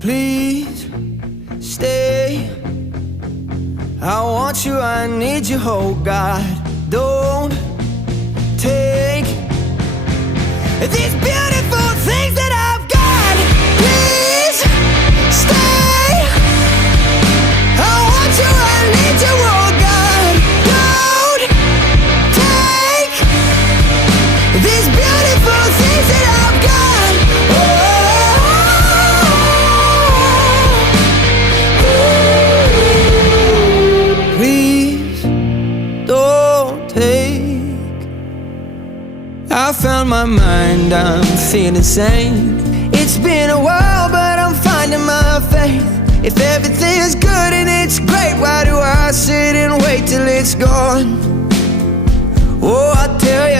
Please stay. I want you, I need you, oh God. Don't take these beautiful things that I've got. Please stay. I want you, I need you, oh God. Don't take these beautiful things that I've got. Please don't take. I found my mind, I'm feeling sane. It's been a while, but I'm finding my faith. If everything's good and it's great, why do I sit and wait till it's gone? Oh, I tell you,